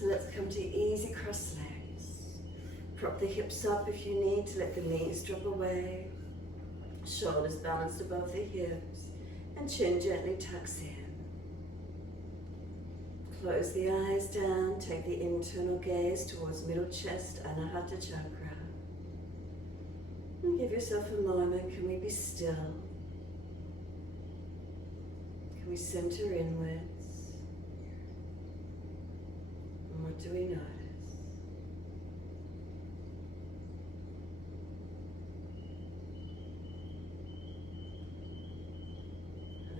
So let's come to easy cross legs. Prop the hips up if you need to, let the knees drop away. Shoulders balanced above the hips and chin gently tucks in. Close the eyes down, take the internal gaze towards middle chest, Anahata chakra. And give yourself a moment, can we be still? Can we center inwards? And what do we notice?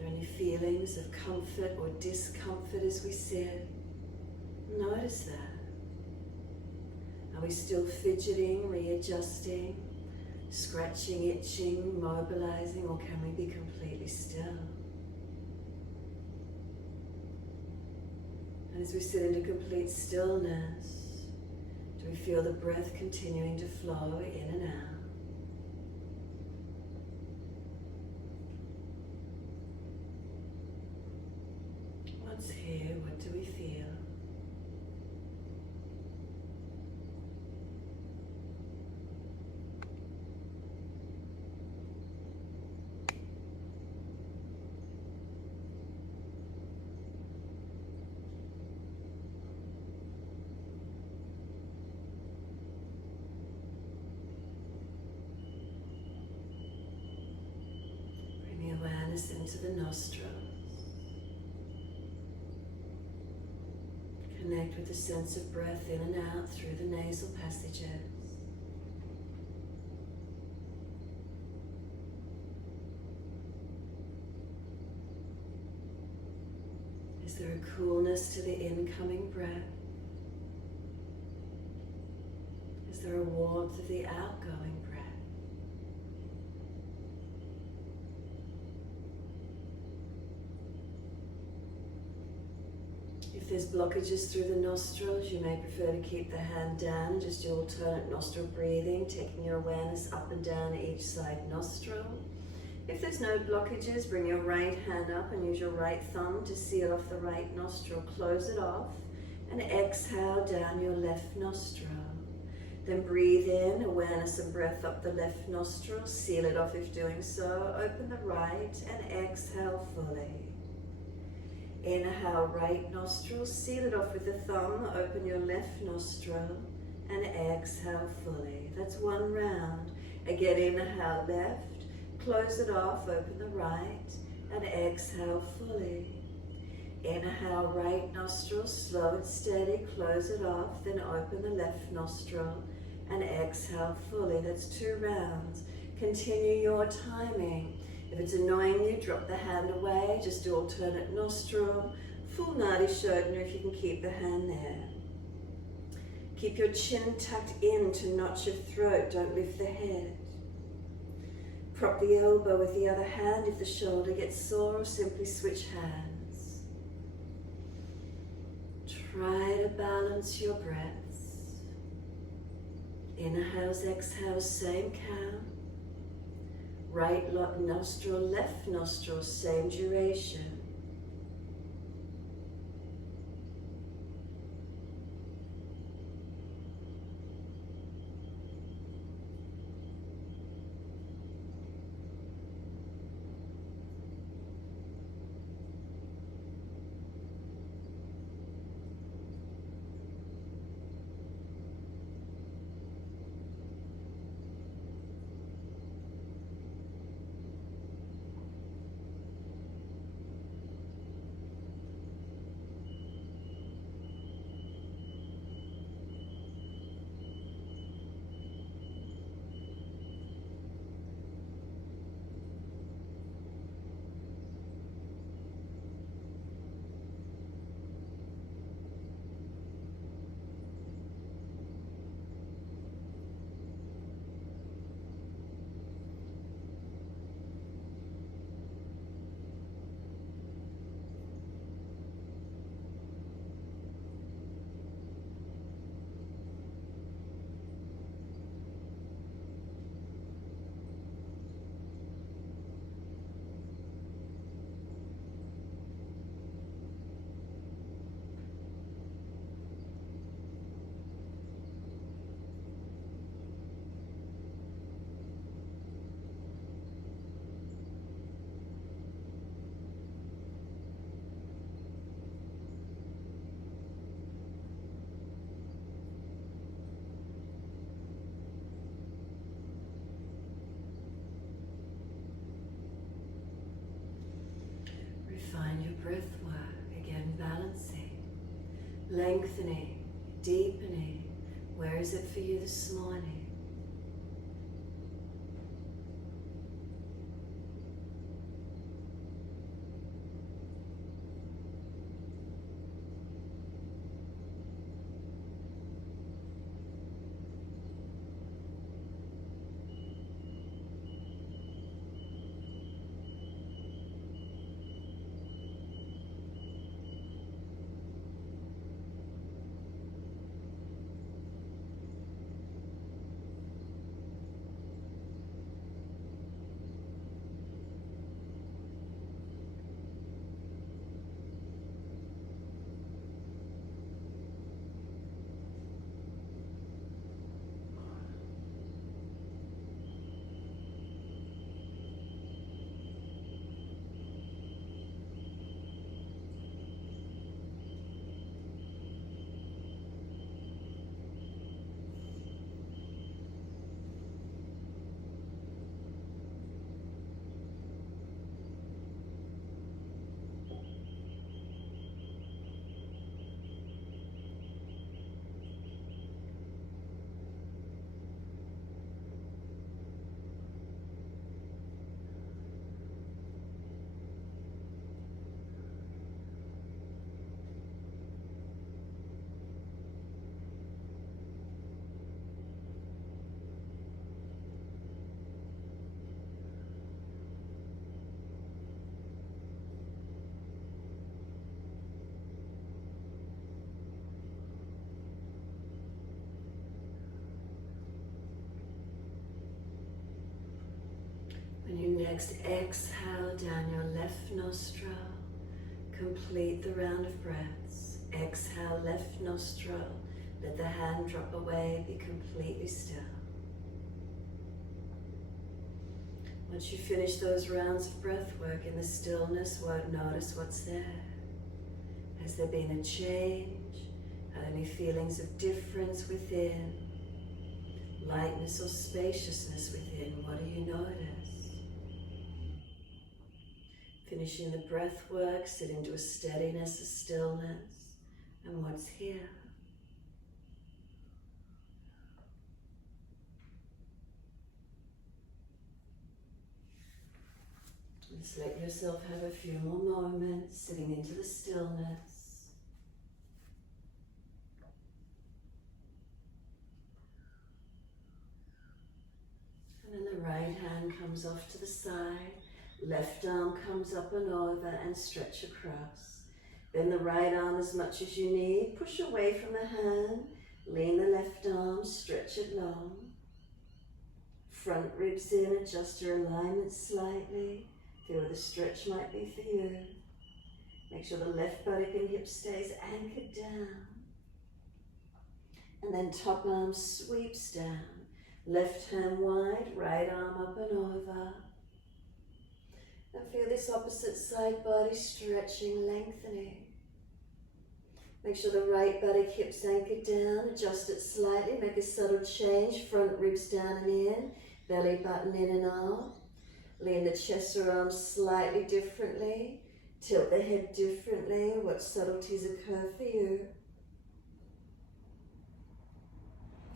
Any feelings of comfort or discomfort as we sit? Notice that. Are we still fidgeting, readjusting, scratching, itching, mobilizing, or can we be completely still? And as we sit into complete stillness, do we feel the breath continuing to flow in and out? Here, what do we feel? Bring the awareness into the nostrils. Connect with the sense of breath in and out through the nasal passages. Is there a coolness to the incoming breath? Is there a warmth of the outgoing breath? If there's blockages through the nostrils, you may prefer to keep the hand down and just do alternate nostril breathing, taking your awareness up and down each side nostril. If there's no blockages, bring your right hand up and use your right thumb to seal off the right nostril. Close it off and exhale down your left nostril. Then breathe in, awareness and breath up the left nostril. Seal it off if doing so. Open the right and exhale fully. Inhale, right nostril, seal it off with the thumb, open your left nostril, and exhale fully. That's one round. Again, inhale left, close it off, open the right, and exhale fully. Inhale, right nostril, slow and steady, close it off, then open the left nostril, and exhale fully. That's 2 rounds. Continue your timing. If it's annoying you, drop the hand away, just do alternate nostril, full Nadi Shodhana if you can keep the hand there. Keep your chin tucked in to notch your throat, don't lift the head. Prop the elbow with the other hand if the shoulder gets sore, or simply switch hands. Try to balance your breaths. Inhales, exhales, same count. Right nostril, left nostril, same duration. breath work, again balancing, lengthening, deepening. Where is it for you this morning? When you next exhale down your left nostril, complete the round of breaths. Exhale, left nostril, let the hand drop away, be completely still. Once you finish those rounds of breath work in the stillness, notice what's there. Has there been a change? Are there any feelings of difference within? Lightness or spaciousness within? What do you notice? Finishing the breath work, sit into a steadiness, a stillness, and what's here. Just let yourself have a few more moments sitting into the stillness. And then the right hand comes off to the side. Left arm comes up and over and stretch across. Bend the right arm as much as you need. Push away from the hand. Lean the left arm, stretch it long. Front ribs in, adjust your alignment slightly. Feel where the stretch might be for you. Make sure the left buttock and hip stays anchored down. And then top arm sweeps down. Left hand wide, right arm up and over. And feel this opposite side body stretching, lengthening. Make sure the right buttock hips anchored down, adjust it slightly, make a subtle change, front ribs down and in, belly button in and out. Lean the chest or arms slightly differently, tilt the head differently, what subtleties occur for you.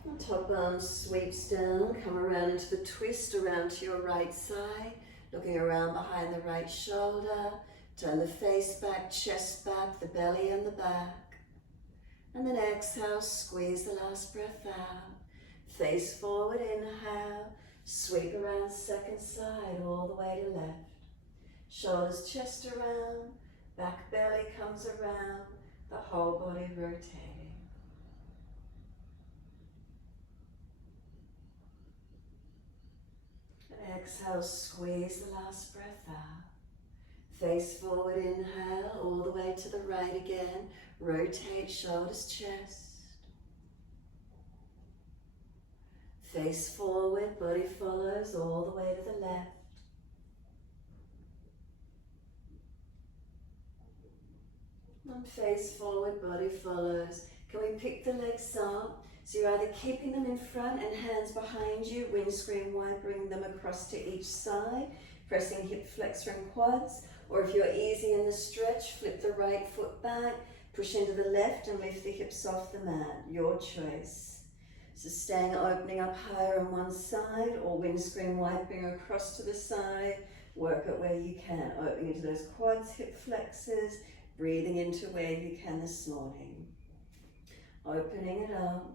And top arm sweeps down, come around into the twist around to your right side. Looking around behind the right shoulder, turn the face back, chest back, the belly and the back. And then exhale, squeeze the last breath out. Face forward, inhale, sweep around second side all the way to left. Shoulders, chest around, back belly comes around, the whole body rotating. Exhale, squeeze the last breath out. Face forward, inhale, all the way to the right again. Rotate shoulders, chest. Face forward, body follows all the way to the left. And face forward, body follows. Can we pick the legs up? So you're either keeping them in front and hands behind you, windscreen wide, bring them across to each side, pressing hip flexor and quads, or if you're easy in the stretch, back. Push into the left and lift the hips off the mat, your choice. So staying opening up higher on one side or windscreen wiping across to the side. Work it where you can, opening into those quads, hip flexors, breathing into where you can this morning. Opening it up.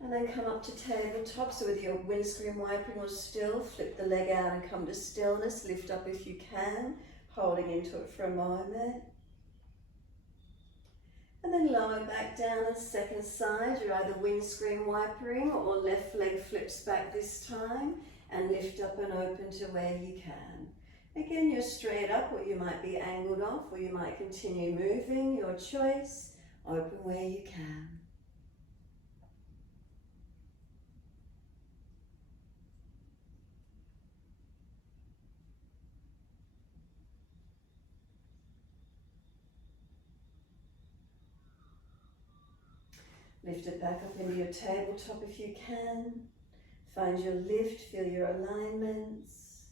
And then come up to tabletop. So with your windscreen wiping or still, flip the leg out and come to stillness. Lift up if you can, holding into it for a moment. And then lower back down a second side. You're either windscreen wipering or left leg flips back this time. And lift up and open to where you can. Again, you're straight up, or you might be angled off, or you might continue moving, your choice. Open where you can. Lift it back up into your tabletop if you can. Find your lift, feel your alignments.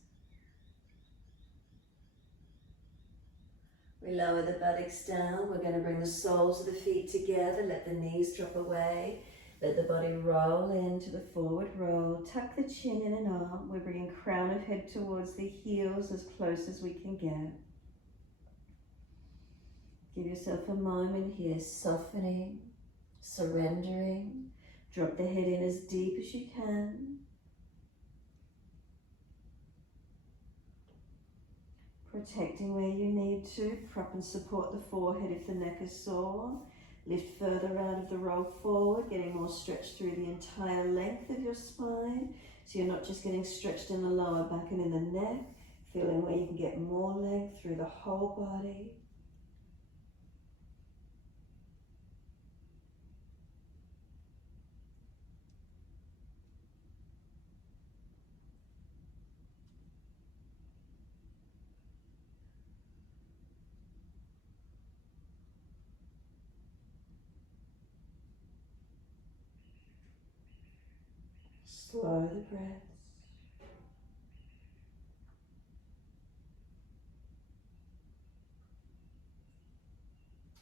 We lower the buttocks down. We're going to bring the soles of the feet together. Let the knees drop away. Let the body roll into the forward roll. Tuck the chin in and up. We're bringing crown of head towards the heels as close as we can get. Give yourself a moment here, softening, surrendering. Drop the head in as deep as you can. Protecting where you need to. Prop and support the forehead if the neck is sore. Lift further out of the roll forward, getting more stretch through the entire length of your spine. So you're not just getting stretched in the lower back and in the neck, feeling where you can get more length through the whole body. Slow the breath.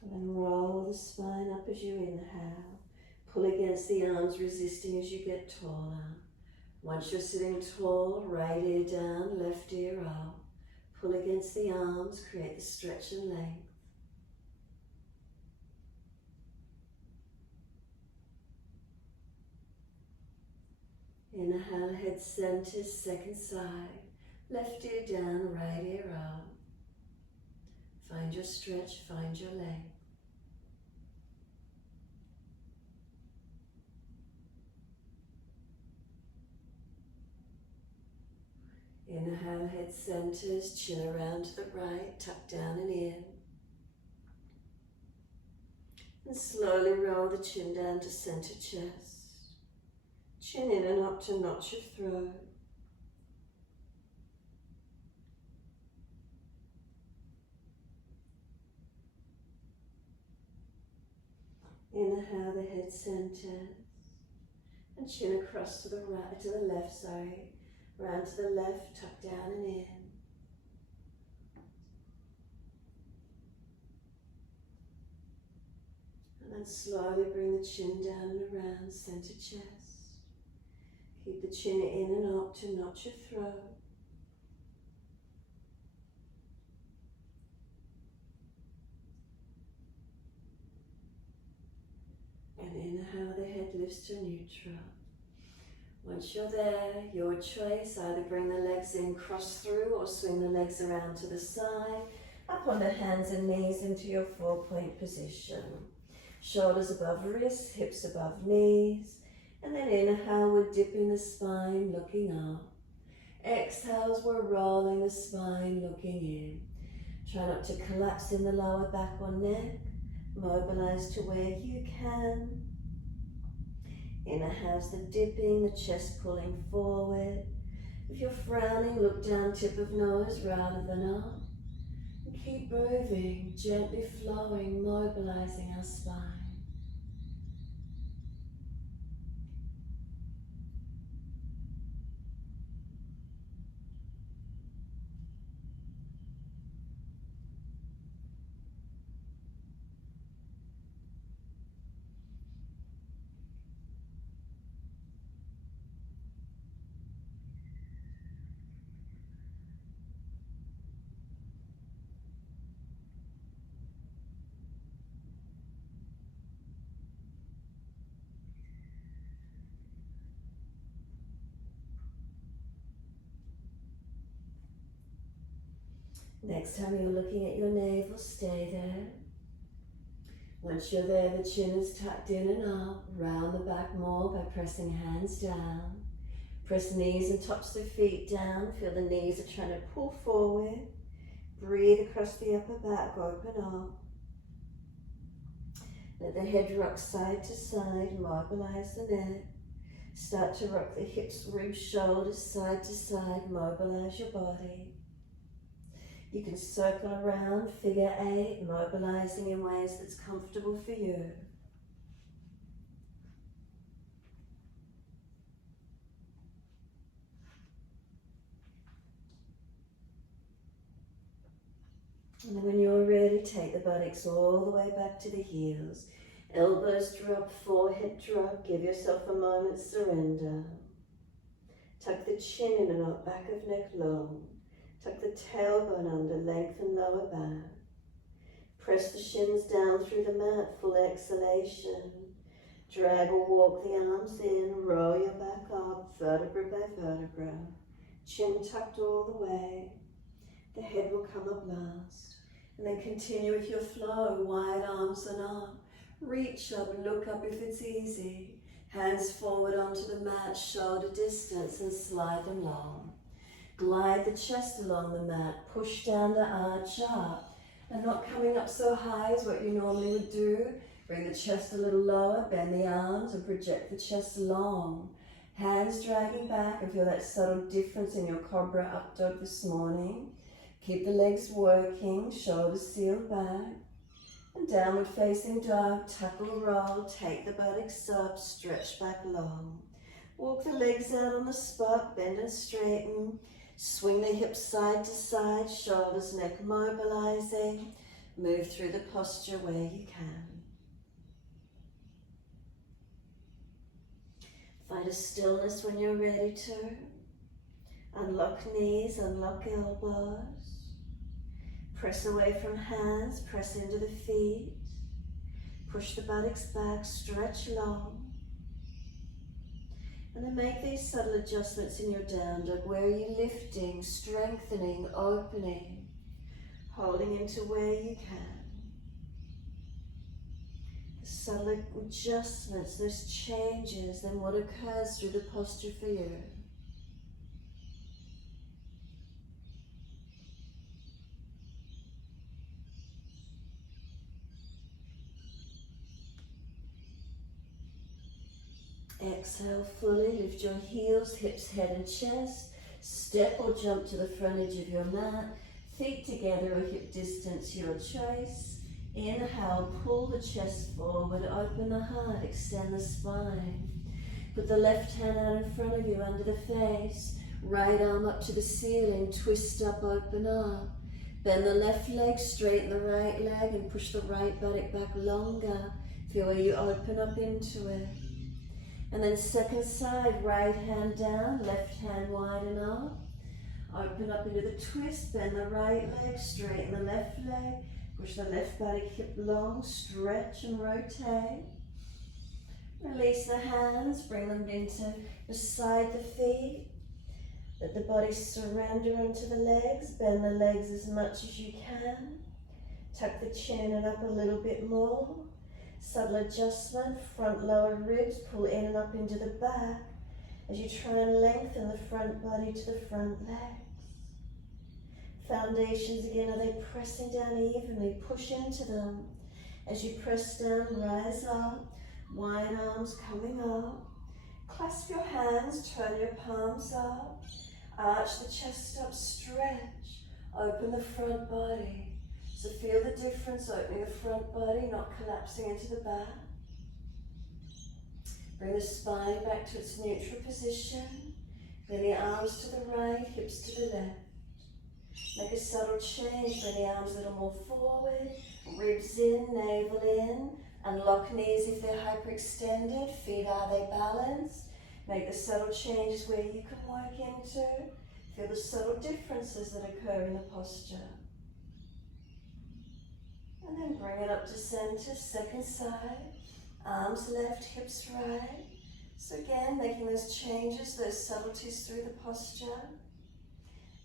And then roll the spine up as you inhale. Pull against the arms, resisting as you get taller. Once you're sitting tall, right ear down, left ear up. Pull against the arms, create the stretch and length. Inhale, head center, second side. Left ear down, right ear up. Find your stretch, find your length. Inhale, head centers, chin around to the right, tuck down and in. And slowly roll the chin down to center chest. Chin in and up to notch your throat. Inhale, the head centers. And chin across to the right, to the left, sorry. Round to the left, tuck down and in. And then slowly bring the chin down and around, center chest. Keep the chin in and up to notch your throat. And inhale, the head lifts to neutral. Once you're there, your choice, either bring the legs in, cross through, or swing the legs around to the side, up on the hands and knees into your 4-point position. Shoulders above wrists, hips above knees. And then inhale, we're dipping the spine, looking up. Exhales, we're rolling the spine, looking in. Try not to collapse in the lower back or neck. Mobilize to where you can. Inhale's the dipping, the chest pulling forward. If you're frowning, look down, tip of nose rather than up. And keep moving, gently flowing, mobilizing our spine. Next time you're looking at your navel, stay there. Once you're there, the chin is tucked in and up, round the back more by pressing hands down. Press knees and tops of feet down. Feel the knees are trying to pull forward. Breathe across the upper back, open up. Let the head rock side to side, mobilize the neck. Start to rock the hips, ribs, shoulders, side to side, mobilize your body. You can circle around, figure 8, mobilizing in ways that's comfortable for you. And then when you're ready, take the buttocks all the way back to the heels. Elbows drop, forehead drop. Give yourself a moment's surrender. Tuck the chin in and up, back of neck long. Tuck the tailbone under, lengthen lower back. Press the shins down through the mat, full exhalation. Drag or walk the arms in, roll your back up, vertebra by vertebra. Chin tucked all the way. The head will come up last. And then continue with your flow, wide arms and up. Reach up, look up if it's easy. Hands forward onto the mat, shoulder distance, and slide them long. Glide the chest along the mat, push down to arch up. And not coming up so high as what you normally would do. Bring the chest a little lower, bend the arms and project the chest long. Hands dragging back, and feel that subtle difference in your cobra up dog this morning. Keep the legs working, shoulders sealed back. And downward facing dog, tuck or roll, take the buttocks up, stretch back long. Walk the legs out on the spot, bend and straighten. Swing the hips side to side, shoulders, neck mobilizing. Move through the posture where you can. Find a stillness when you're ready to. Unlock knees, unlock elbows. Press away from hands, press into the feet. Push the buttocks back, stretch long. And then make these subtle adjustments in your down dog. Where are you lifting, strengthening, opening, holding into where you can. The subtle adjustments, those changes, then what occurs through the posture for you. Exhale fully, lift your heels, hips, head and chest. Step or jump to the front edge of your mat. Feet together or hip distance, your choice. Inhale, pull the chest forward, open the heart, extend the spine. Put the left hand out in front of you under the face. Right arm up to the ceiling, twist up, open up. Bend the left leg, straighten the right leg and push the right buttock back longer. Feel where you open up into it. And then second side, right hand down, left hand widen up. Open up into the twist, bend the right leg, straighten the left leg. Push the left buttock hip long, stretch and rotate. Release the hands, bring them into beside the feet. Let the body surrender into the legs, bend the legs as much as you can. Tuck the chin and up a little bit more. Subtle adjustment, front lower ribs, pull in and up into the back as you try and lengthen the front body to the front legs. Foundations again, are they pressing down evenly? Push into them. As you press down, rise up, wide arms coming up. Clasp your hands, turn your palms up, arch the chest up, stretch, open the front body. So feel the difference, opening the front body, not collapsing into the back. Bring the spine back to its neutral position. Bring the arms to the right, hips to the left. Make a subtle change, bring the arms a little more forward, ribs in, navel in. Unlock knees if they're hyperextended, feet are they balanced. Make the subtle changes where you can work into. Feel the subtle differences that occur in the posture. And then bring it up to center, second side. Arms left, hips right. So again, making those changes, those subtleties through the posture.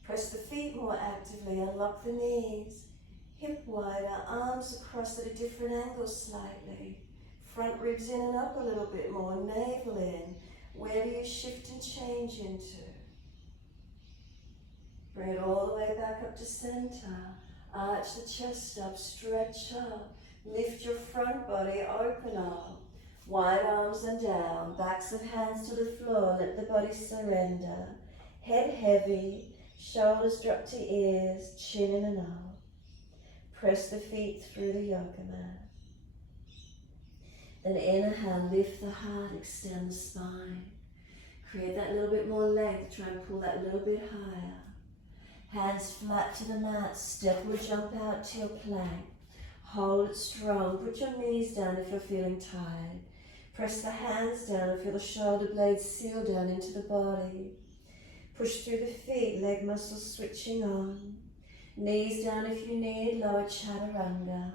Press the feet more actively, unlock the knees. Hip wider, arms across at a different angle slightly. Front ribs in and up a little bit more, navel in. Where do you shift and change into? Bring it all the way back up to center. Arch the chest up, stretch up. Lift your front body, open up. Wide arms and down, backs of hands to the floor, let the body surrender. Head heavy, shoulders drop to ears, chin in and up. Press the feet through the yoga mat. Then inhale, lift the heart, extend the spine. Create that little bit more length, try and pull that a little bit higher. Hands flat to the mat, step or jump out to your plank. Hold it strong, put your knees down if you're feeling tired. Press the hands down and feel the shoulder blades seal down into the body. Push through the feet, leg muscles switching on. Knees down if you need, lower chaturanga.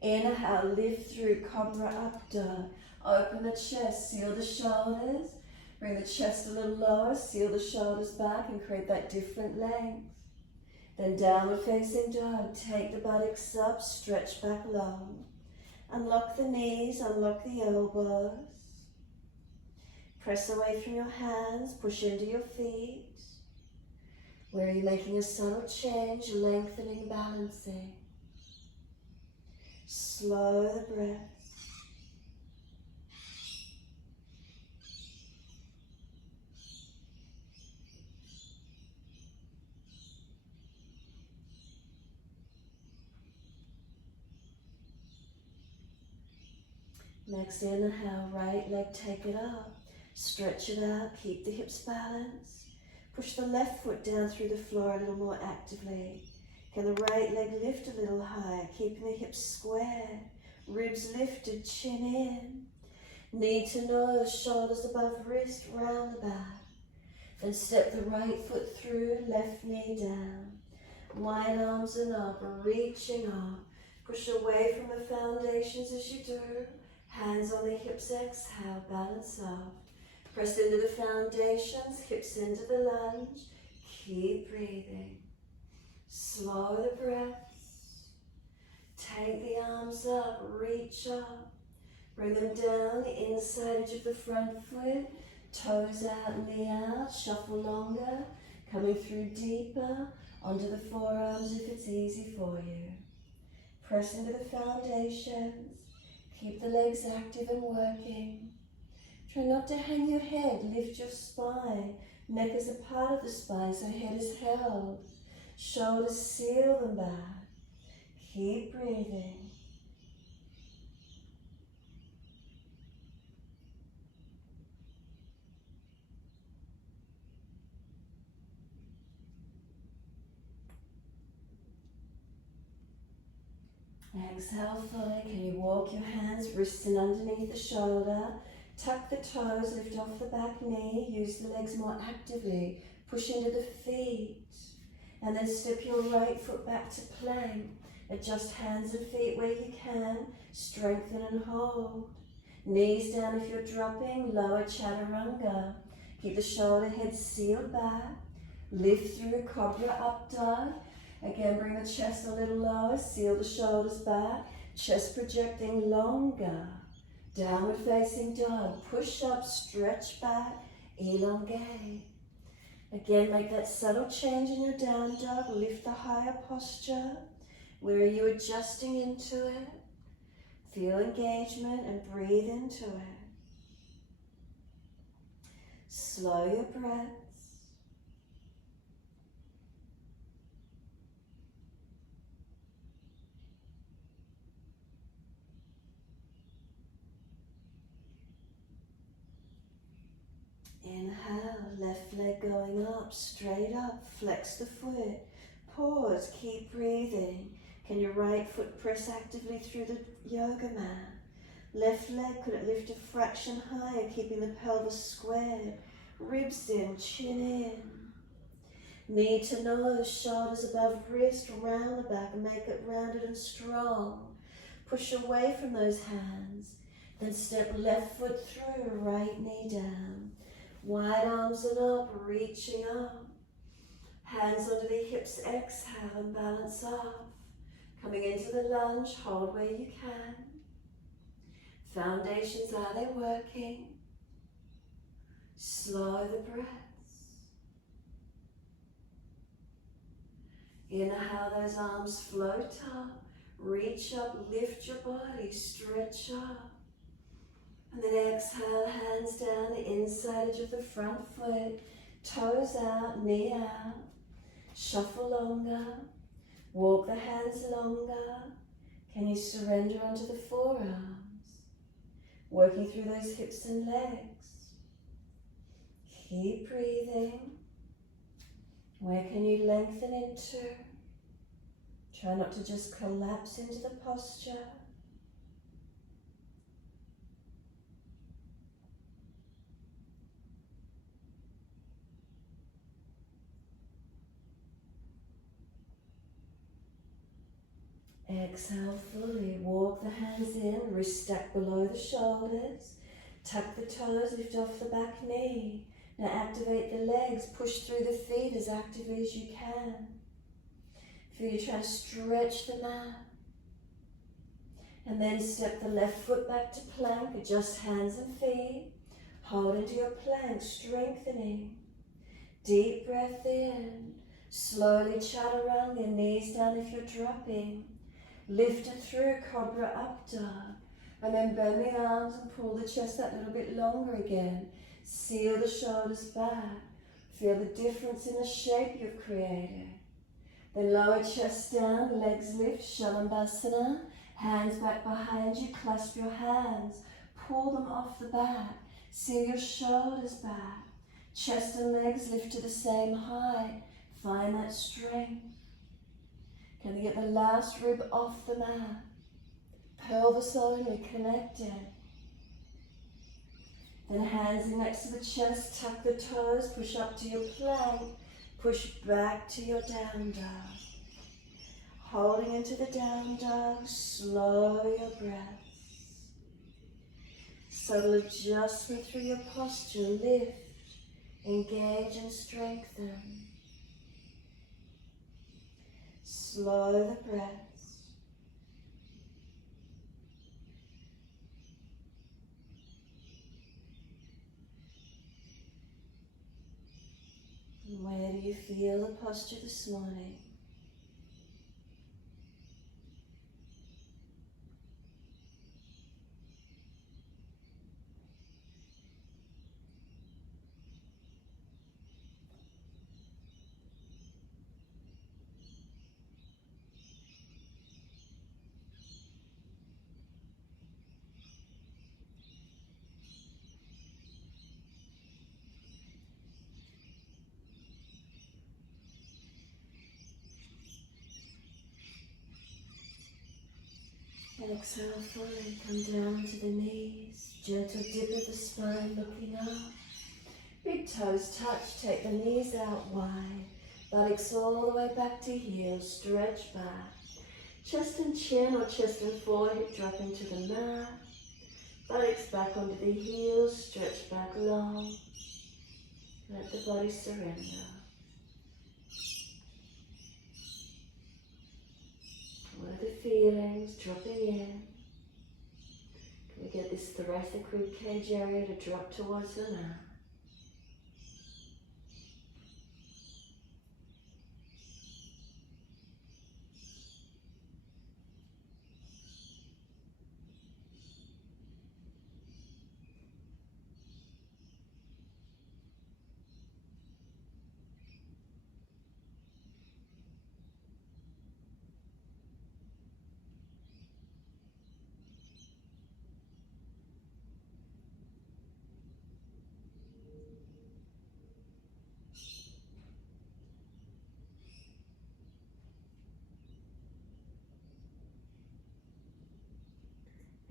Inhale, lift through Cobra Up Dog. Open the chest, seal the shoulders. Bring the chest a little lower, seal the shoulders back and create that different length. Then downward facing dog, take the buttocks up, stretch back long. Unlock the knees, unlock the elbows. Press away from your hands, push into your feet. Where are you making a subtle change, lengthening, balancing. Slow the breath. Next inhale, right leg take it up. Stretch it out, keep the hips balanced. Push the left foot down through the floor a little more actively. Can the right leg lift a little higher, keeping the hips square. Ribs lifted, chin in. Knee to nose, shoulders above wrist, round the back. Then step the right foot through, left knee down. Wide arms and up, reaching up. Push away from the foundations as you do. Hands on the hips, exhale, balance up. Press into the foundations, hips into the lunge. Keep breathing. Slow the breaths. Take the arms up, reach up. Bring them down, the inside edge of the front foot. Toes out, knee out, shuffle longer. Coming through deeper, onto the forearms if it's easy for you. Press into the foundations. Keep the legs active and working. Try not to hang your head, lift your spine. Neck is a part of the spine, so head is held. Shoulders seal them back. Keep breathing. Exhale fully. Can you walk your hands, wrists in underneath the shoulder? Tuck the toes, lift off the back knee. Use the legs more actively. Push into the feet. And then step your right foot back to plank. Adjust hands and feet where you can. Strengthen and hold. Knees down if you're dropping. Lower chaturanga. Keep the shoulder head sealed back. Lift through Cobra Up Dog. Again, bring the chest a little lower, seal the shoulders back, chest projecting longer. Downward facing dog, push up, stretch back, elongate. Again, make that subtle change in your down dog, lift the higher posture. Where are you adjusting into it? Feel engagement and breathe into it. Slow your breath. Inhale, left leg going up, straight up, flex the foot. Pause, keep breathing. Can your right foot press actively through the yoga mat? Left leg, could it lift a fraction higher, keeping the pelvis squared? Ribs in, chin in. Knee to nose, shoulders above wrist, round the back, make it rounded and strong. Push away from those hands. Then step left foot through, right knee down. Wide arms and up, reaching up. Hands under the hips, exhale and balance off. Coming into the lunge, hold where you can. Foundations, are they working? Slow the breaths. Inhale, those arms float up. Reach up, lift your body, stretch up. And then exhale, hands down the inside edge of the front foot. Toes out, knee out. Shuffle longer. Walk the hands longer. Can you surrender onto the forearms? Working through those hips and legs. Keep breathing. Where can you lengthen into? Try not to just collapse into the posture. Exhale fully, walk the hands in, wrist stack below the shoulders, tuck the toes, lift off the back knee. Now activate the legs, push through the feet as actively as you can. Feel you try to stretch the mat. And then step the left foot back to plank, adjust hands and feet. Hold into your plank, strengthening. Deep breath in, slowly chaturanga, knees down if you're dropping. Lift it through, cobra up dog. And then bend the arms and pull the chest that little bit longer again. Seal the shoulders back. Feel the difference in the shape you've created. Then lower chest down, legs lift, Shalabhasana. Hands back behind you, clasp your hands. Pull them off the back. Seal your shoulders back. Chest and legs lift to the same height. Find that strength. Can you get the last rib off the mat? Pelvis only, connected. Then hands in next to the chest, tuck the toes, push up to your plank, push back to your down dog. Holding into the down dog, slow your breaths. Subtle adjustment through your posture, lift, engage and strengthen. Slow the breaths. And where do you feel the posture this morning? Exhale fully, come down to the knees, gentle dip of the spine looking up. Big toes touch, take the knees out wide, buttocks all the way back to heels, stretch back. Chest and chin or chest and forehead drop into the mat. Buttocks back onto the heels, stretch back long. Let the body surrender. What are the feelings dropping in? Can we get this thoracic rib cage area to drop towards the mat?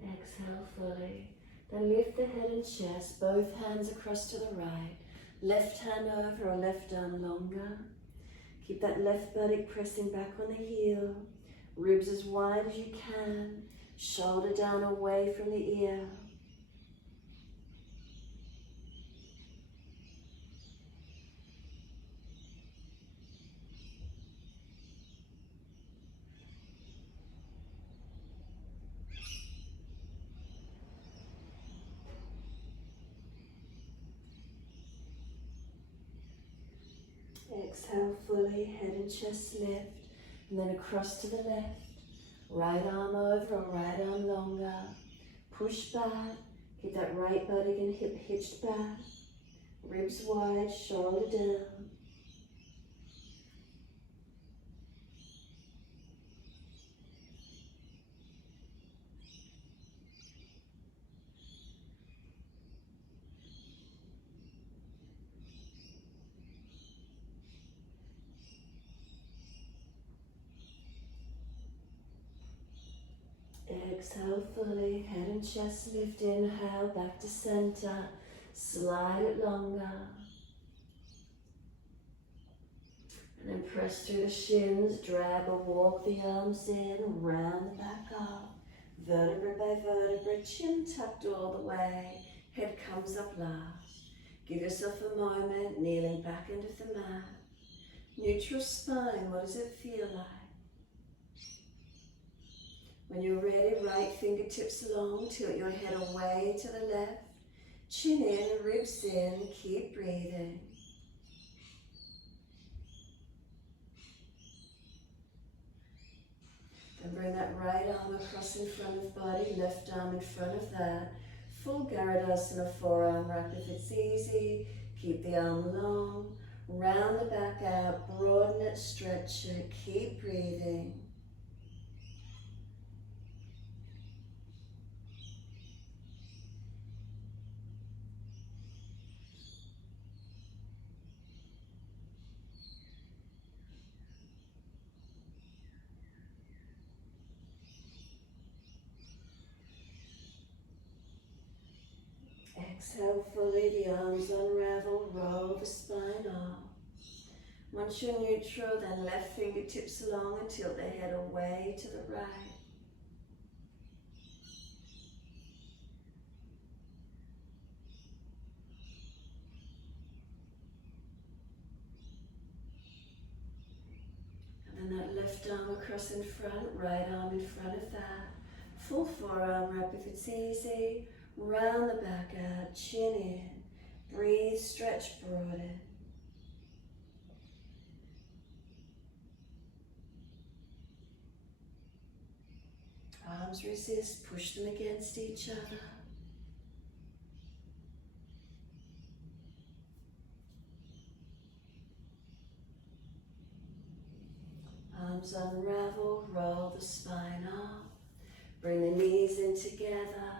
Exhale fully. Then lift the head and chest, both hands across to the right. Left hand over or left arm longer. Keep that left buttock pressing back on the heel. Ribs as wide as you can. Shoulder down away from the ear. Exhale fully, head and chest lift. And then across to the left. Right arm over or right arm longer. Push back. Keep that right butt again, hip hitched back. Ribs wide, shoulder down. Exhale fully, head and chest lift, inhale, back to center, slide it longer. And then press through the shins, drag or walk the arms in, round the back up. Vertebra by vertebra, chin tucked all the way, head comes up last. Give yourself a moment, kneeling back into the mat. Neutral spine, what does it feel like? When you're ready, right fingertips long, tilt your head away to the left. Chin in, ribs in, keep breathing. Then bring that right arm across in front of body, left arm in front of that. Full Garudasana forearm wrap if it's easy. Keep the arm long, round the back out, broaden it, stretch it, keep breathing. Exhale fully, the arms unravel, roll the spine off. Once you're neutral, then left fingertips long and tilt the head away to the right. And then that left arm across in front, right arm in front of that. Full forearm wrap if it's easy. Round the back out, chin in. Breathe, stretch, broaden. Arms resist, push them against each other. Arms unravel, roll the spine up. Bring the knees in together.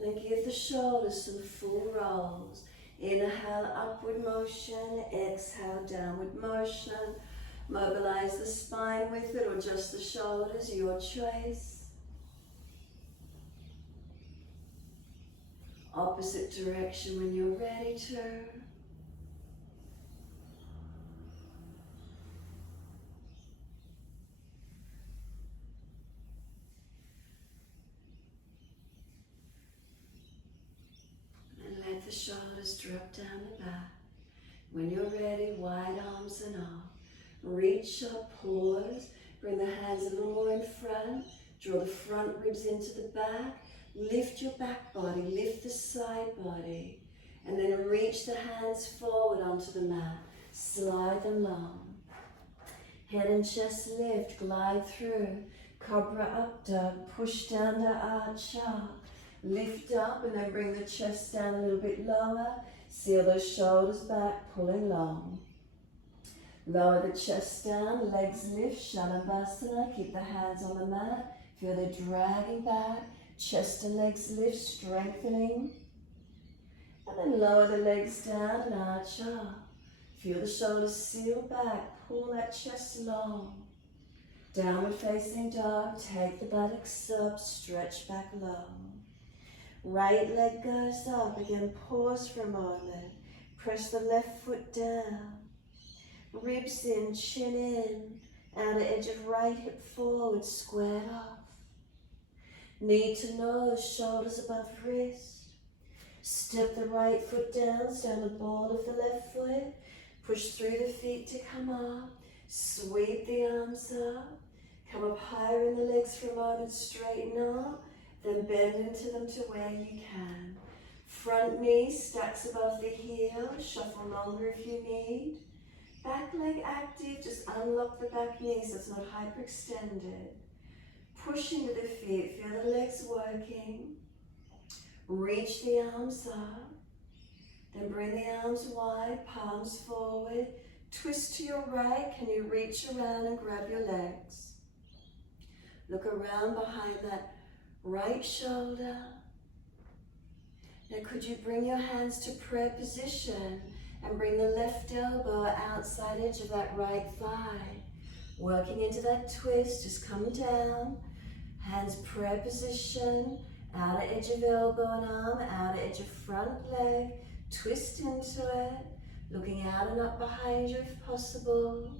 And then give the shoulders some full rolls. Inhale, upward motion. Exhale, downward motion. Mobilize the spine with it or just the shoulders, your choice. Opposite direction when you're ready to. Let the shoulders drop down the back. When you're ready, wide arms and off. Reach up, pause. Bring the hands a little more in front. Draw the front ribs into the back. Lift your back body, lift the side body. And then reach the hands forward onto the mat. Slide them long. Head and chest lift, glide through. Cobra up dog, push down to arch up. Lift up and then bring the chest down a little bit lower. Seal those shoulders back, pulling long. Lower the chest down, legs lift, Shalabhasana. Keep the hands on the mat. Feel they're dragging back. Chest and legs lift, strengthening. And then lower the legs down and arch up. Feel the shoulders seal back, pull that chest long. Downward facing dog, take the buttocks up, stretch back low. Right leg goes up, again pause for a moment. Press the left foot down. Ribs in, chin in. Outer edge of right hip forward, squared off. Knee to nose, shoulders above wrist. Step the right foot down, stand the ball of the left foot. Push through the feet to come up. Sweep the arms up. Come up higher in the legs for a moment, straighten up. Then bend into them to where you can. Front knee stacks above the heel, shuffle longer if you need. Back leg active, just unlock the back knee so it's not hyperextended. Push into the feet, feel the legs working. Reach the arms up. Then bring the arms wide, palms forward. Twist to your right. Can you reach around and grab your legs? Look around behind that right shoulder. Now could you bring your hands to prayer position and bring the left elbow outside edge of that right thigh. Working into that twist, just come down. Hands prayer position, outer edge of elbow and arm, outer edge of front leg. Twist into it, looking out and up behind you if possible.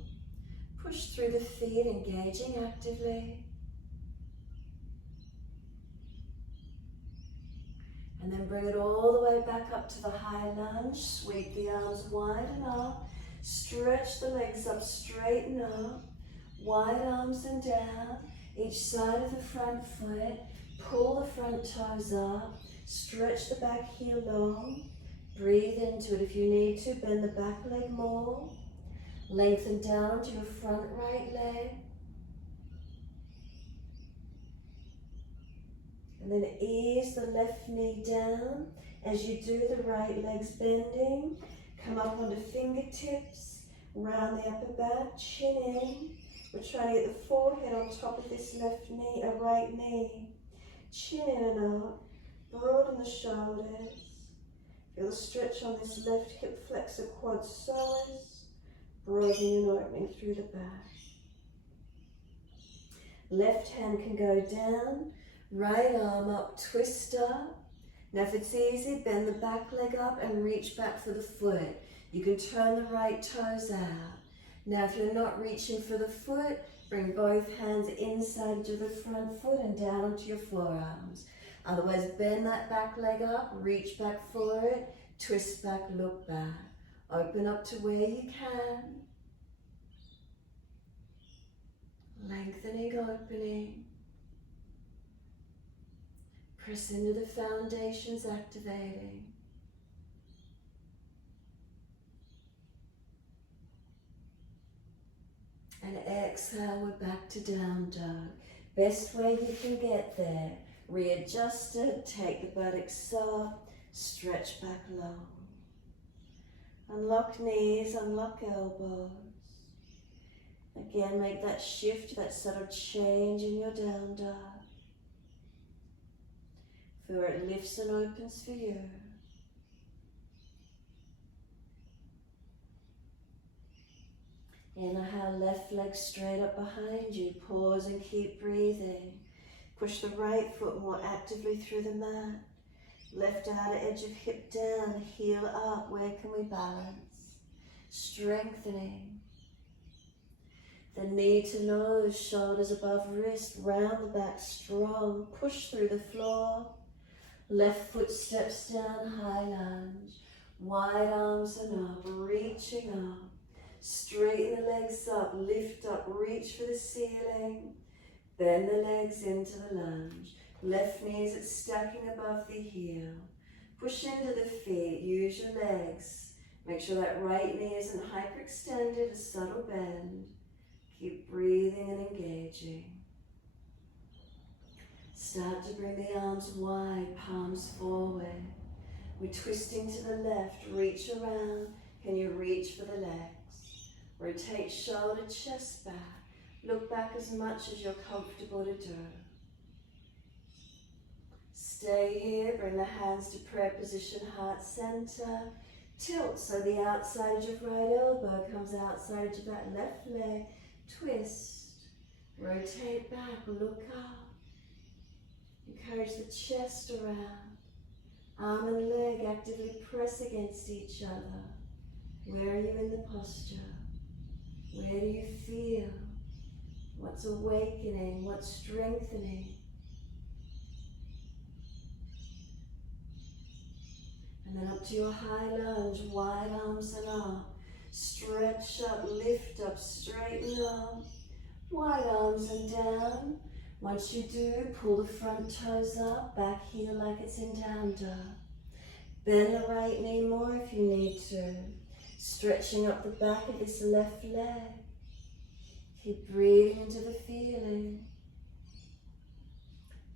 Push through the feet, engaging actively. And then bring it all the way back up to the high lunge. Sweep the arms wide and up. Stretch the legs up, straighten up. Wide arms and down. Each side of the front foot. Pull the front toes up. Stretch the back heel long. Breathe into it if you need to. Bend the back leg more. Lengthen down to your front right leg. And then ease the left knee down. As you do, the right leg's bending. Come up onto fingertips. Round the upper back, chin in. We're trying to get the forehead on top of this left knee, right knee. Chin in and up. Broaden the shoulders. Feel the stretch on this left hip flexor quad psoas. Broadening and opening through the back. Left hand can go down. Right arm up, twist up. Now if it's easy, bend the back leg up and reach back for the foot. You can turn the right toes out. Now if you're not reaching for the foot, bring both hands inside to the front foot and down onto your forearms. Otherwise, bend that back leg up, reach back for it, twist back, look back. Open up to where you can. Lengthening, opening. Press into the foundations, activating. And exhale, we're back to down dog. Best way you can get there. Readjust it, take the buttocks up, stretch back long. Unlock knees, unlock elbows. Again, make that shift, that sort of change in your down dog. Feel where it lifts and opens for you. Inhale, left leg straight up behind you. Pause and keep breathing. Push the right foot more actively through the mat. Left outer edge of hip down, heel up. Where can we balance? Strengthening. The knee to nose, shoulders above wrist, round the back strong. Push through the floor. Left foot steps down, high lunge. Wide arms and up, reaching up. Straighten the legs up, lift up, reach for the ceiling. Bend the legs into the lunge. Left knee is stacking above the heel. Push into the feet, use your legs. Make sure that right knee isn't hyperextended, a subtle bend. Keep breathing and engaging. Start to bring the arms wide, palms forward. We're twisting to the left, reach around. Can you reach for the legs? Rotate shoulder, chest back. Look back as much as you're comfortable to do. Stay here, bring the hands to prayer position, heart center. Tilt so the outside edge of right elbow comes outside edge of that left leg. Twist, rotate back, look up. Encourage the chest around. Arm and leg actively press against each other. Where are you in the posture? Where do you feel? What's awakening? What's strengthening? And then up to your high lunge, wide arms and up. Stretch up, lift up, straighten up. Wide arms and down. Once you do, pull the front toes up, back heel like it's in down dog. Bend the right knee more if you need to. Stretching up the back of this left leg. Keep breathing into the feeling.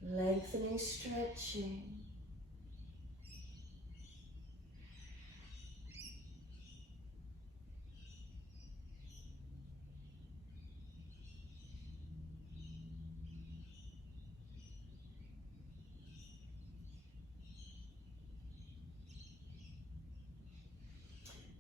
Lengthening, stretching.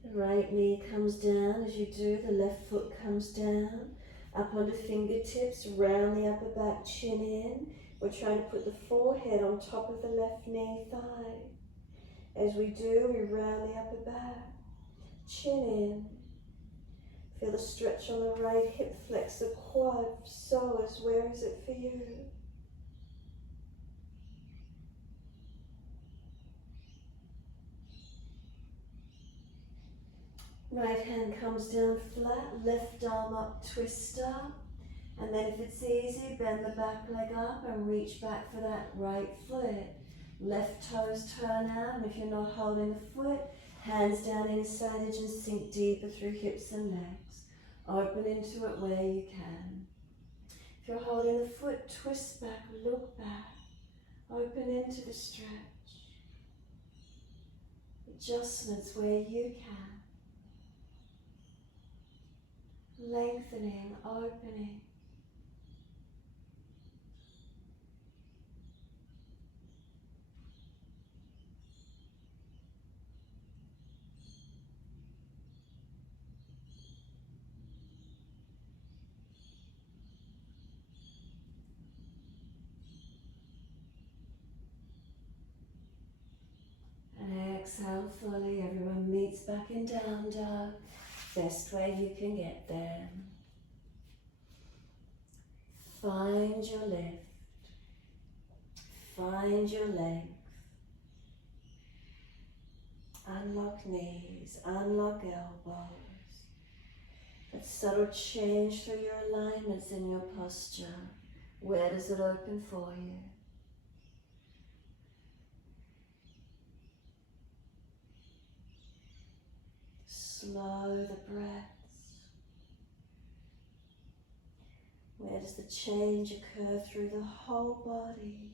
The right knee comes down as you do, the left foot comes down, up onto fingertips, round the upper back, chin in. We're trying to put the forehead on top of the left knee thigh. As we do, we round the upper back, chin in. Feel the stretch on the right hip, flex the quad, psoas, where is it for you? Right hand comes down flat, left arm up, twist up. And then if it's easy, bend the back leg up and reach back for that right foot. Left toes turn out, and if you're not holding the foot, hands down inside edge and sink deeper through hips and legs. Open into it where you can. If you're holding the foot, twist back, look back. Open into the stretch. Adjustments where you can. Lengthening, opening. And exhale fully, everyone meets back in down dog. Best way you can get there. Find your lift. Find your length. Unlock knees, unlock elbows. That subtle change through your alignments in your posture. Where does it open for you? Slow the breaths. Where does the change occur through the whole body?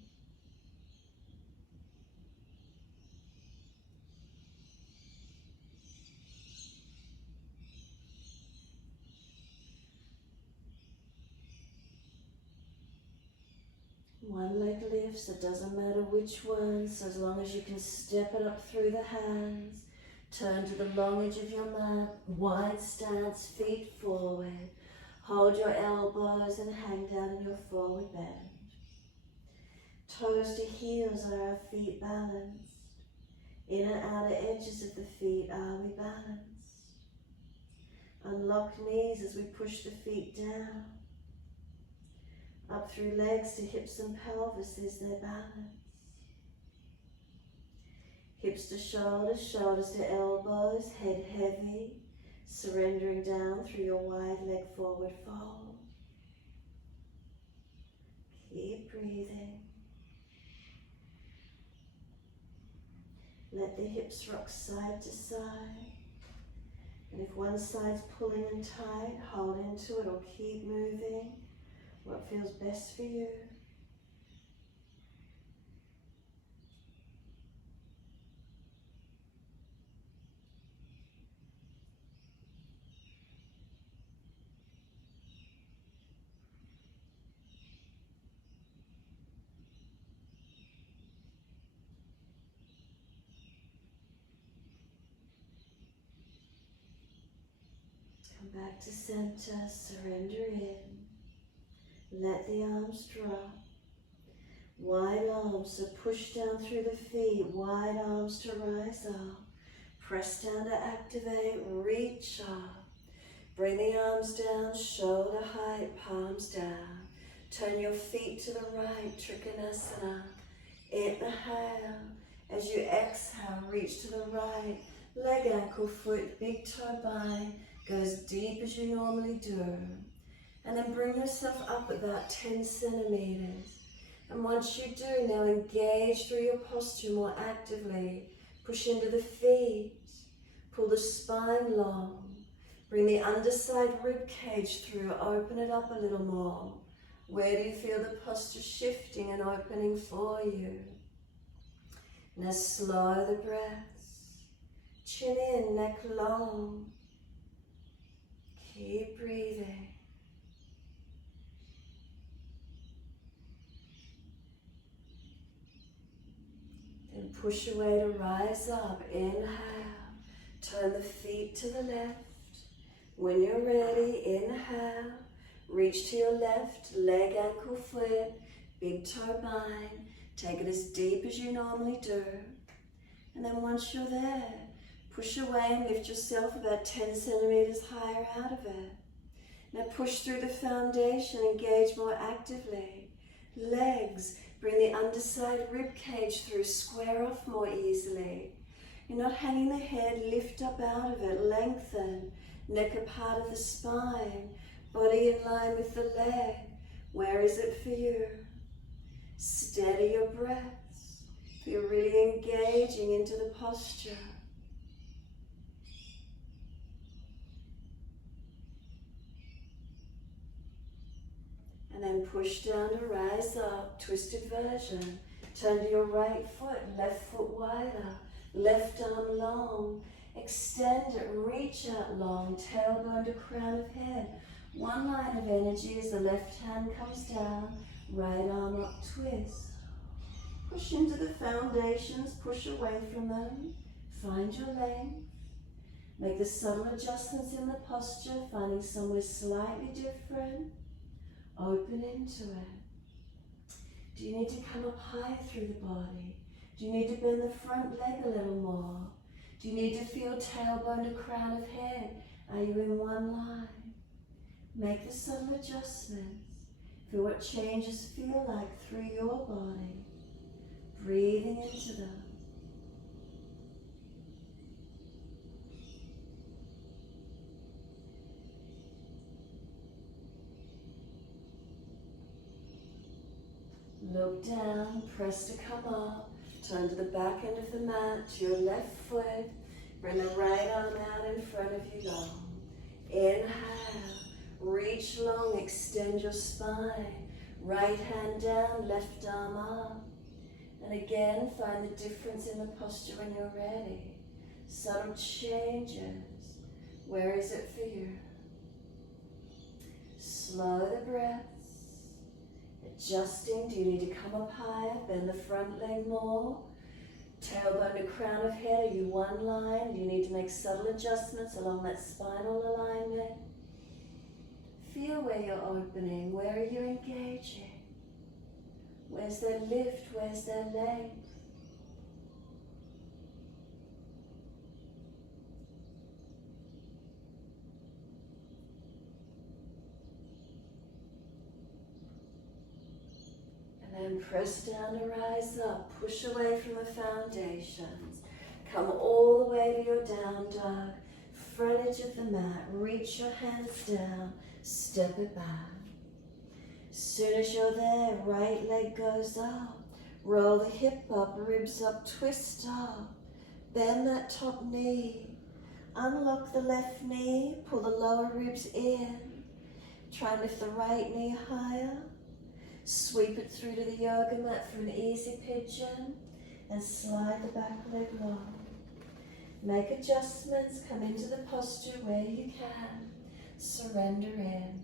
One leg lifts, it doesn't matter which one, so as long as you can step it up through the hands. Turn to the long edge of your mat, wide stance, feet forward. Hold your elbows and hang down in your forward bend. Toes to heels, are our feet balanced? Inner and outer edges of the feet, are we balanced? Unlock knees as we push the feet down. Up through legs to hips and pelvis, is there balance? Hips to shoulders, shoulders to elbows, head heavy, surrendering down through your wide leg forward fold. Keep breathing. Let the hips rock side to side. And if one side's pulling and tight, hold into it or keep moving. What feels best for you? Come back to center, surrender in. Let the arms drop. Wide arms to push down through the feet, wide arms to rise up. Press down to activate, reach up. Bring the arms down, shoulder height, palms down. Turn your feet to the right, Trikonasana. Inhale. As you exhale, reach to the right. Leg, ankle, foot, big toe, bind. Go as deep as you normally do. And then bring yourself up about 10 centimeters. And once you do, now engage through your posture more actively. Push into the feet. Pull the spine long. Bring the underside rib cage through. Open it up a little more. Where do you feel the posture shifting and opening for you? Now slow the breaths. Chin in, neck long. Keep breathing. Then push away to rise up. Inhale. Turn the feet to the left. When you're ready, inhale. Reach to your left, leg, ankle, foot, big toe, bind. Take it as deep as you normally do. And then once you're there, push away and lift yourself about 10 centimeters higher out of it. Now push through the foundation, engage more actively. Legs, bring the underside rib cage through, square off more easily. You're not hanging the head, lift up out of it, lengthen. Neck a part of the spine, body in line with the leg. Where is it for you? Steady your breaths. Feel really engaging into the posture. And then push down to rise up, twisted version. Turn to your right foot, left foot wider, left arm long. Extend it, reach out long, tailbone to crown of head. One line of energy as the left hand comes down, right arm up, twist. Push into the foundations, push away from them. Find your length. Make the subtle adjustments in the posture, finding somewhere slightly different. Open into it. Do you need to come up higher through the body? Do you need to bend the front leg a little more? Do you need to feel tailbone to crown of head? Are you in one line? Make the subtle adjustments. Feel what changes feel like through your body. Breathing into them. Look down, press to come up. Turn to the back end of the mat, to your left foot. Bring the right arm out in front of you long. Inhale, reach long, extend your spine. Right hand down, left arm up. And again, find the difference in the posture when you're ready. Subtle changes. Where is it for you? Slow the breaths. Adjusting, do you need to come up higher? Bend the front leg more. Tailbone to crown of head, are you one line? Do you need to make subtle adjustments along that spinal alignment? Feel where you're opening, where are you engaging? Where's their lift, where's their length? And press down to rise up, push away from the foundations. Come all the way to your down dog, front edge of the mat, reach your hands down, step it back. As soon as you're there, right leg goes up, roll the hip up, ribs up, twist up, bend that top knee, unlock the left knee, pull the lower ribs in, try and lift the right knee higher. Sweep it through to the yoga mat for an easy pigeon and slide the back leg long. Make adjustments, come into the posture where you can. Surrender in.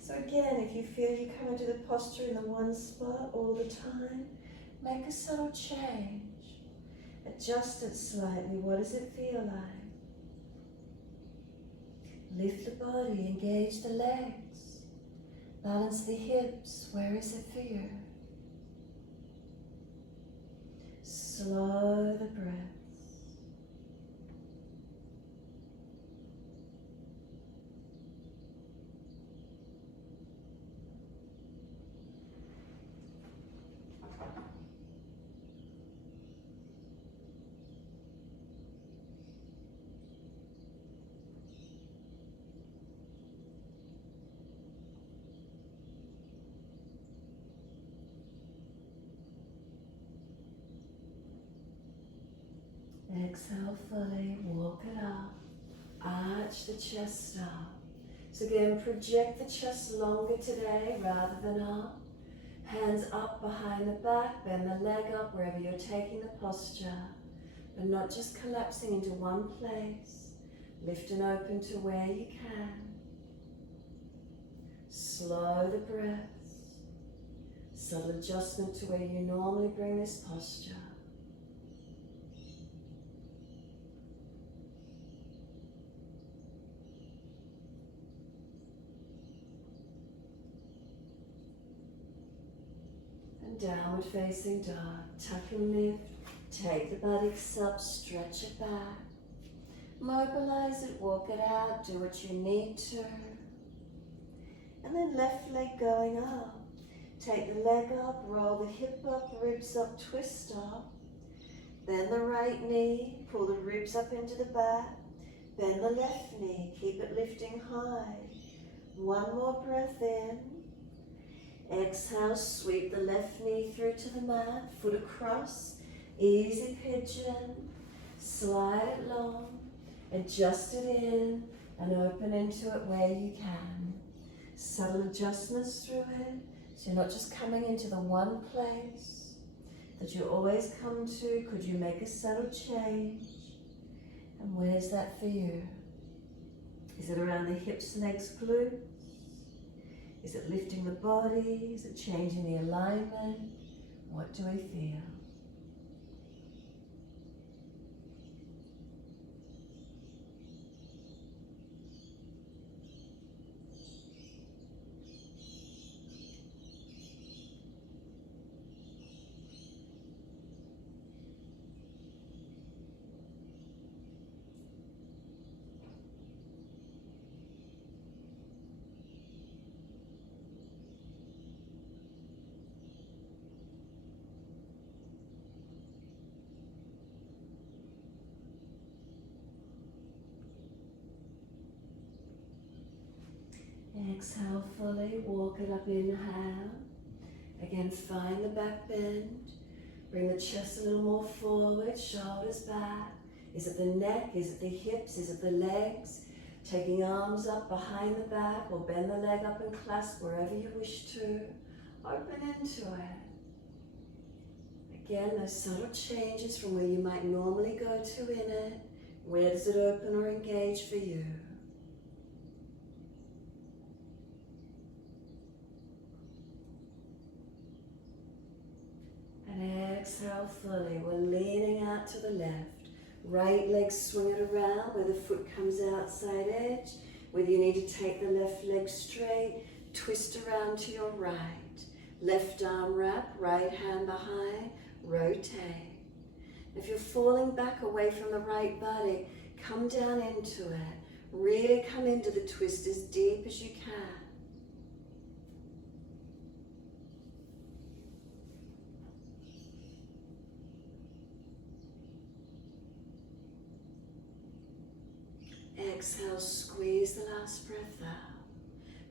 So again, if you feel you come into the posture in the one spot all the time, make a subtle change. Adjust it slightly. What does it feel like? Lift the body, engage the legs. Balance the hips. Where is it for you? Slow the breaths. Exhale fully, walk it up, arch the chest up. So again, project the chest longer today rather than up. Hands up behind the back, bend the leg up wherever you're taking the posture, but not just collapsing into one place. Lift and open to where you can. Slow the breaths. Subtle adjustment to where you normally bring this posture. And downward facing dog. Tuck and lift. Take the buttocks up, stretch it back. Mobilize it, walk it out, do what you need to. And then left leg going up. Take the leg up, roll the hip up, ribs up, twist up. Bend the right knee, pull the ribs up into the back. Bend the left knee, keep it lifting high. One more breath in. Exhale, sweep the left knee through to the mat, foot across, easy pigeon. Slide it long, adjust it in, and open into it where you can. Subtle adjustments through it, so you're not just coming into the one place that you always come to. Could you make a subtle change? And where's that for you? Is it around the hips, legs, glutes? Is it lifting the body? Is it changing the alignment? What do we feel? Exhale fully, walk it up, inhale. Again, find the back bend. Bring the chest a little more forward, shoulders back. Is it the neck? Is it the hips? Is it the legs? Taking arms up behind the back, or bend the leg up and clasp wherever you wish to. Open into it. Again, those subtle changes from where you might normally go to in it. Where does it open or engage for you? And exhale fully. We're leaning out to the left. Right leg, swing it around where the foot comes outside edge. Whether you need to take the left leg straight, twist around to your right. Left arm wrap, right hand behind, rotate. If you're falling back away from the right body, come down into it. Really come into the twist as deep as you can. Exhale, squeeze the last breath out.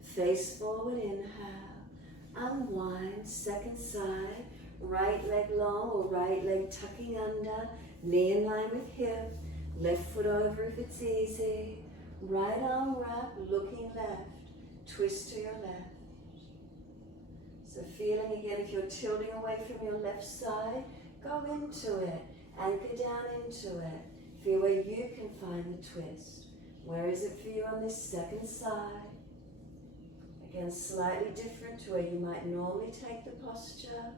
Face forward, inhale. Unwind, second side. Right leg long or right leg tucking under. Knee in line with hip. Left foot over if it's easy. Right arm wrap, looking left. Twist to your left. So feeling again, if you're tilting away from your left side, go into it. Anchor down into it. Feel where you can find the twist. Where is it for you on this second side? Again, slightly different to where you might normally take the posture.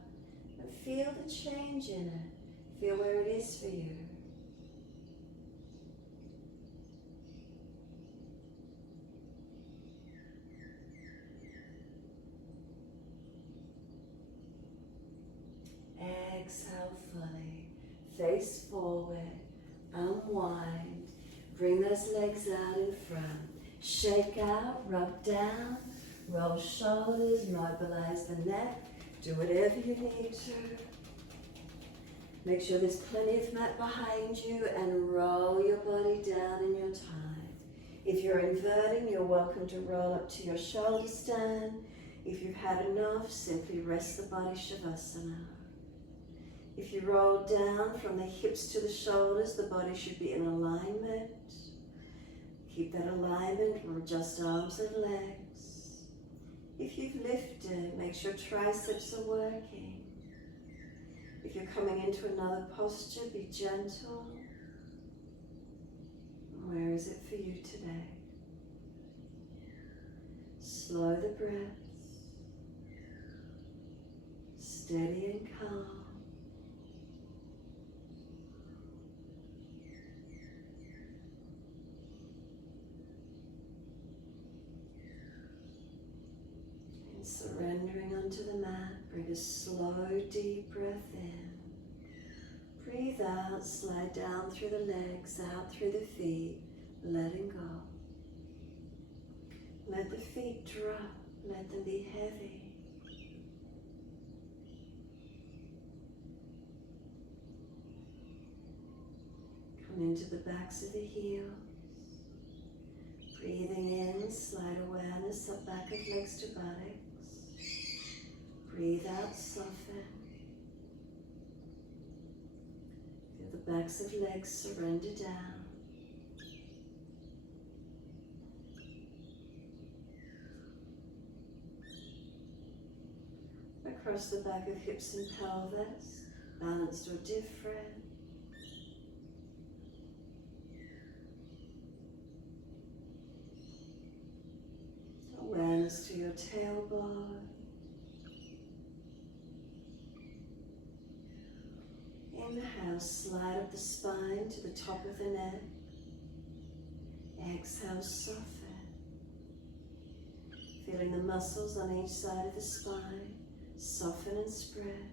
And feel the change in it. Feel where it is for you. Exhale fully. Face forward. Unwind. Bring those legs out in front. Shake out, rub down, roll shoulders, mobilize the neck. Do whatever you need to. Make sure there's plenty of mat behind you and roll your body down in your time. If you're inverting, you're welcome to roll up to your shoulder stand. If you've had enough, simply rest the body Shavasana. If you roll down from the hips to the shoulders, the body should be in alignment. Keep that alignment or adjust arms and legs. If you've lifted, make sure triceps are working. If you're coming into another posture, be gentle. Where is it for you today? Slow the breaths. Steady and calm. And surrendering onto the mat, bring a slow, deep breath in. Breathe out, slide down through the legs, out through the feet, letting go. Let the feet drop, let them be heavy. Come into the backs of the heels. Breathing in, slide awareness up back of legs to buttocks. Breathe out, soften. Feel the backs of legs surrender down. Across the back of hips and pelvis, balanced or different. Awareness to your tailbone. Inhale, slide up the spine to the top of the neck. Exhale, soften. Feeling the muscles on each side of the spine. Soften and spread.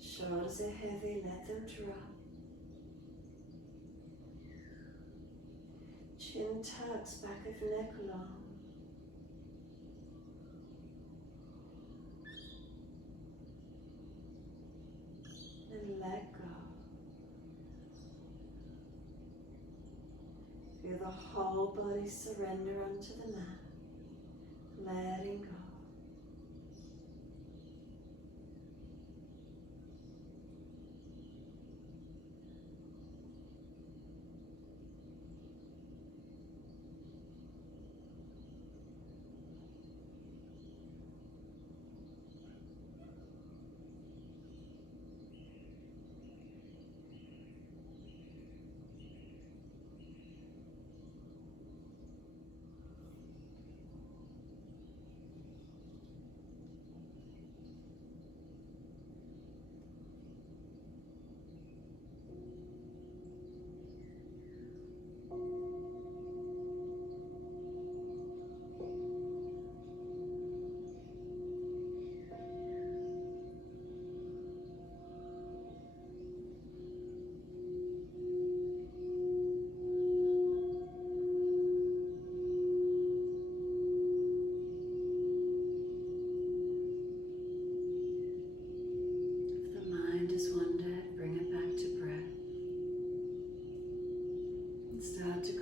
Shoulders are heavy, let them drop. Chin tucks, back of neck long. And let go. Feel the whole body surrender onto the mat, letting go.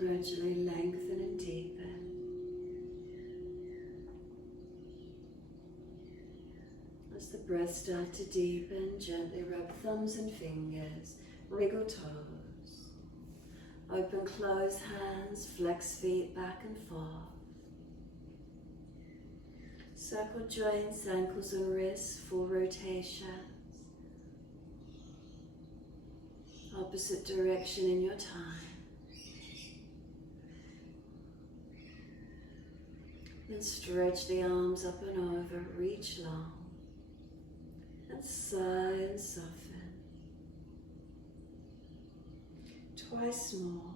Gradually lengthen and deepen. As the breath starts to deepen, gently rub thumbs and fingers, wriggle toes. Open, close hands, flex feet back and forth. Circle joints, ankles and wrists, full rotations. Opposite direction in your time. Then stretch the arms up and over, reach long, and sigh and soften. Twice more.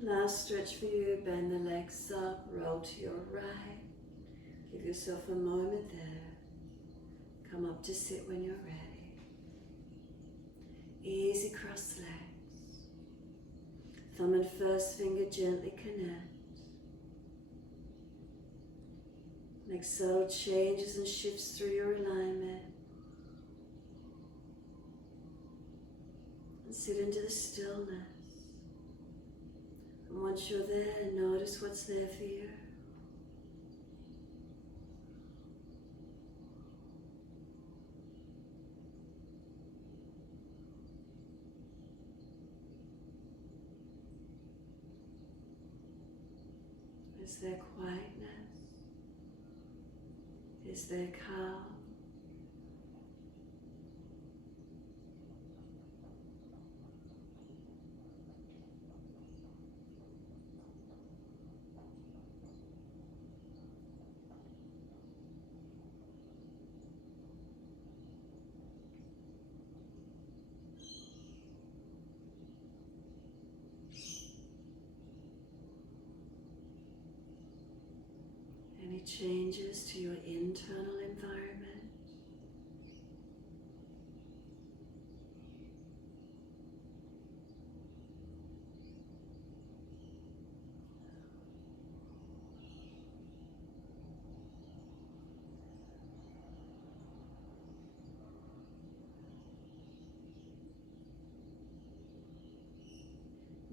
Last stretch for you, bend the legs up, roll to your right. Give yourself a moment there. Come up to sit when you're ready. Easy cross legs. Thumb and first finger gently connect. Make subtle changes and shifts through your alignment. And sit into the stillness. And once you're there, notice what's there for you. Is there quietness? Is there calm? Any changes to your internal environment?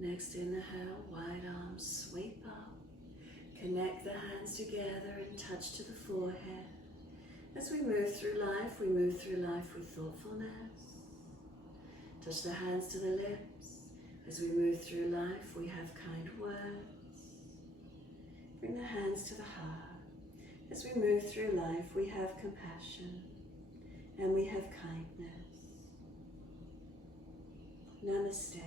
Next, inhale, wide arms sweep up. Connect the hands together and touch to the forehead. As we move through life with thoughtfulness. Touch the hands to the lips. As we move through life, we have kind words. Bring the hands to the heart. As we move through life, we have compassion and we have kindness. Namaste.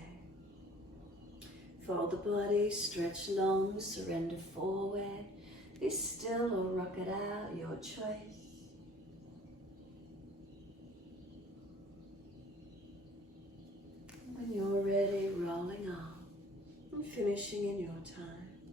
Fold the body, stretch long, surrender forward. Be still or rock it out, your choice. When you're ready, rolling on and finishing in your time.